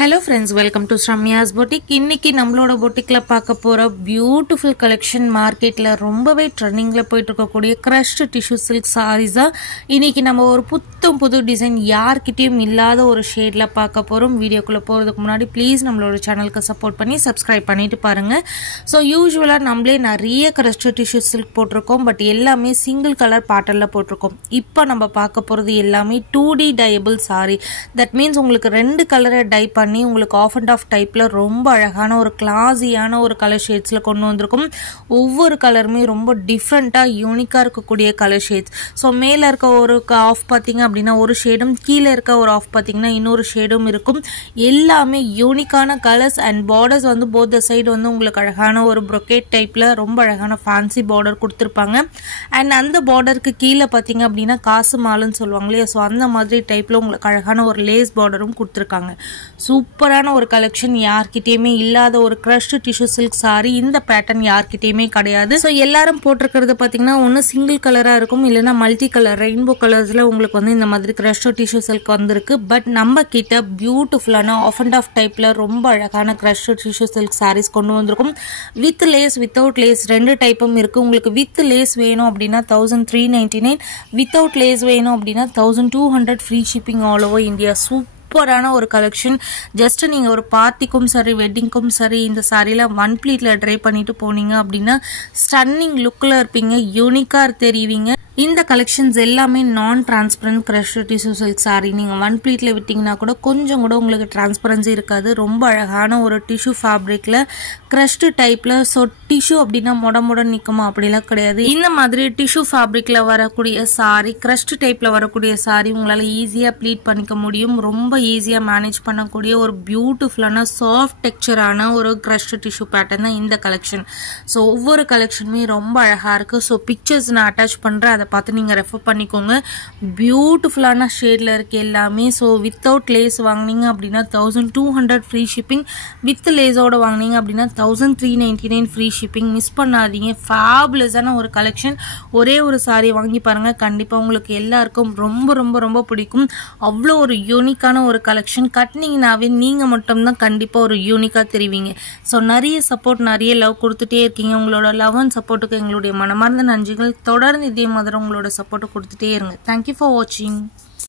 Hello friends, welcome to Shramya's Boutique. இன்னைக்கு நம்மளோட boutique-ல பார்க்க போற beautiful collection market-ல ரொம்பவே trending-ல போயிட்டு இருக்கக்கூடிய crushed tissue silk sarees. இன்னைக்கு நம்ம ஒரு புது டிசைன் யார்கிட்டயும் இல்லாத ஒரு ஷேட்ல பார்க்க போறோம். வீடியோக்குள்ள போறதுக்கு முன்னாடி ப்ளீஸ் நம்மளோட சேனலுக்கு சப்போர்ட் பண்ணி Subscribe பண்ணிட்டு பாருங்க. So usually நம்மளே நிறைய crushed tissue silk போட்டுருக்கோம், பட் எல்லாமே single color pattern-ல போட்டுருக்கோம். இப்போ நம்ம பார்க்க போறது எல்லாமே 2D dyeable saree. That means உங்களுக்கு ரெண்டு கலரை டை பண்ணி உங்களுக்கு ஆஃப் அண்ட் ஆஃப் டைப்ல ரொம்ப அழகான ஒரு கிளாஸியான ஒரு கலர் ஷேட்ஸ்ல கொண்டு வந்திருக்கும். ஒவ்வொரு கலருமே ரொம்ப டிஃப்ரெண்டா யூனிக்கா இருக்கக்கூடிய கலர் ஷேட்ஸ். ஸோ மேல இருக்க ஒரு ஆஃப் பார்த்தீங்க அப்படின்னா ஒரு ஷேடும், கீழே இருக்க ஒரு ஆஃப் பார்த்தீங்கன்னா இன்னொரு ஷேடும் இருக்கும். எல்லாமே யூனிக்கான கலர்ஸ் அண்ட் பார்டர்ஸ் வந்து போத் சைடு வந்து உங்களுக்கு அழகான ஒரு ப்ரொக்கேட் டைப்ல ரொம்ப அழகான ஃபேன்சி பார்டர் கொடுத்துருப்பாங்க. அண்ட் அந்த பார்டருக்கு கீழே பார்த்தீங்க அப்படின்னா காசு மாலுன்னு சொல்லுவாங்க இல்லையா, ஸோ அந்த மாதிரி டைப்ல உங்களுக்கு அழகான ஒரு லேஸ் பார்டரும் கொடுத்துருக்காங்க. சூப்பரான ஒரு கலெக்ஷன், யார்கிட்டயுமே இல்லாத ஒரு crushed tissue silk saree. இந்த பேட்டர்ன் யார்கிட்டயுமே கிடையாது. ஸோ எல்லாரும் போட்டிருக்கிறது பார்த்தீங்கன்னா ஒன்று சிங்கிள் கலரா இருக்கும், இல்லைன்னா மல்டி கலர் ரெயின்போ கலர்ஸ்ல உங்களுக்கு வந்து இந்த மாதிரி crushed tissue silk வந்திருக்கு. பட் நம்ம கிட்ட பியூட்டிஃபுல்லான ஆஃப் அண்ட் ஆஃப் டைப்ல ரொம்ப அழகான crushed tissue silk sarees கொண்டு வந்திருக்கும். வித் லேஸ் வித்தவுட் லேஸ் ரெண்டு டைப்பும் இருக்கு. உங்களுக்கு வித் லேஸ் வேணும் அப்படின்னா 1399, வித்தவுட் லேஸ் வேணும் அப்படின்னா 1200 free shipping all over India. சூப்பரான ஒரு கலெக்ஷன். ஜஸ்ட் நீங்க ஒரு பார்ட்டிக்கும் சரி வெட்டிங்க்கும் சரி இந்த சாரியில ஒன் ப்ளீட்ல ட்ரை பண்ணிட்டு போனீங்க அப்படின்னா ஸ்டன்னிங் லுக்ல இருப்பீங்க, யூனிக்கா தெரிவிங்க. இந்த கலெக்ஷன்ஸ் எல்லாமே நான் transparent crushed tissue silk saree. நீங்க ஒன் ப்ளீட்ல விட்டீங்கன்னா கூட கொஞ்சம் கூட உங்களுக்கு டிரான்ஸ்பரன்சி இருக்காது. ரொம்ப அழகான ஒரு டிஷ்யூ ஃபேப்ரிக்ல crushed டைப்ல. ஸோ டிஷ்யூ அப்படின்னா மொட நிக்குமா அப்படிலாம் கிடையாது. இந்த மாதிரி டிஷ்யூ ஃபேப்ரிக்ல வரக்கூடிய சாரி, crushed டைப்ல வரக்கூடிய சாரி உங்களால ஈஸியா ப்ளீட் பண்ணிக்க முடியும். ரொம்ப ஈஸியா மேனேஜ் பண்ணக்கூடிய ஒரு பியூட்டிஃபுல்லான சாஃப்ட் டெக்ஸ்சரான ஒரு crushed tissue பேட்டர்ன் தான் இந்த கலெக்ஷன். ஸோ ஒவ்வொரு கலெக்ஷனுமே ரொம்ப அழகா இருக்கு. ஸோ பிக்சர்ஸ் நான் அட்டாச் பண்றேன், அதை பார்த்து நீங்க ரெஃபர் பண்ணிக்கோங்க. பியூட்டிஃபுல்லான ஷேட்ல இருக்கு எல்லாமே. ஸோ வித்தவுட் லேஸ் வாங்கினீங்க அப்படின்னா 1200 ஃப்ரீ ஷிப்பிங், வித் லேஸோட வாங்கினீங்க அப்படின்னா 1399 ஃப்ரீ ஷிப்பிங். மிஸ் பண்ணாதீங்க. ஃபேபுலஸான ஒரு கலெக்ஷன். ஒரே ஒரு சாரி வாங்கி பாருங்க, கண்டிப்பா உங்களுக்கு எல்லாருக்கும் ரொம்ப ரொம்ப ரொம்ப பிடிக்கும். அவ்வளோ ஒரு யூனிக்கான ஒரு கலெக்ஷன். கட்டினீங்கனாவே நீங்க மட்டும்தான் கண்டிப்பா ஒரு யூனிக்கா தெரிவிங்க. ஸோ நிறைய சப்போர்ட் நிறைய லவ் கொடுத்துட்டே இருக்கீங்க. உங்களோட லவ் அண்ட் சப்போர்ட்டுக்கு எங்களுடைய மனமார்ந்த நன்றிகள். தொடர்ந்து இதே மாதிரி உங்களோட சப்போர்ட் கொடுத்துட்டே இருங்க. தேங்க்யூ ஃபார் வாட்சிங்.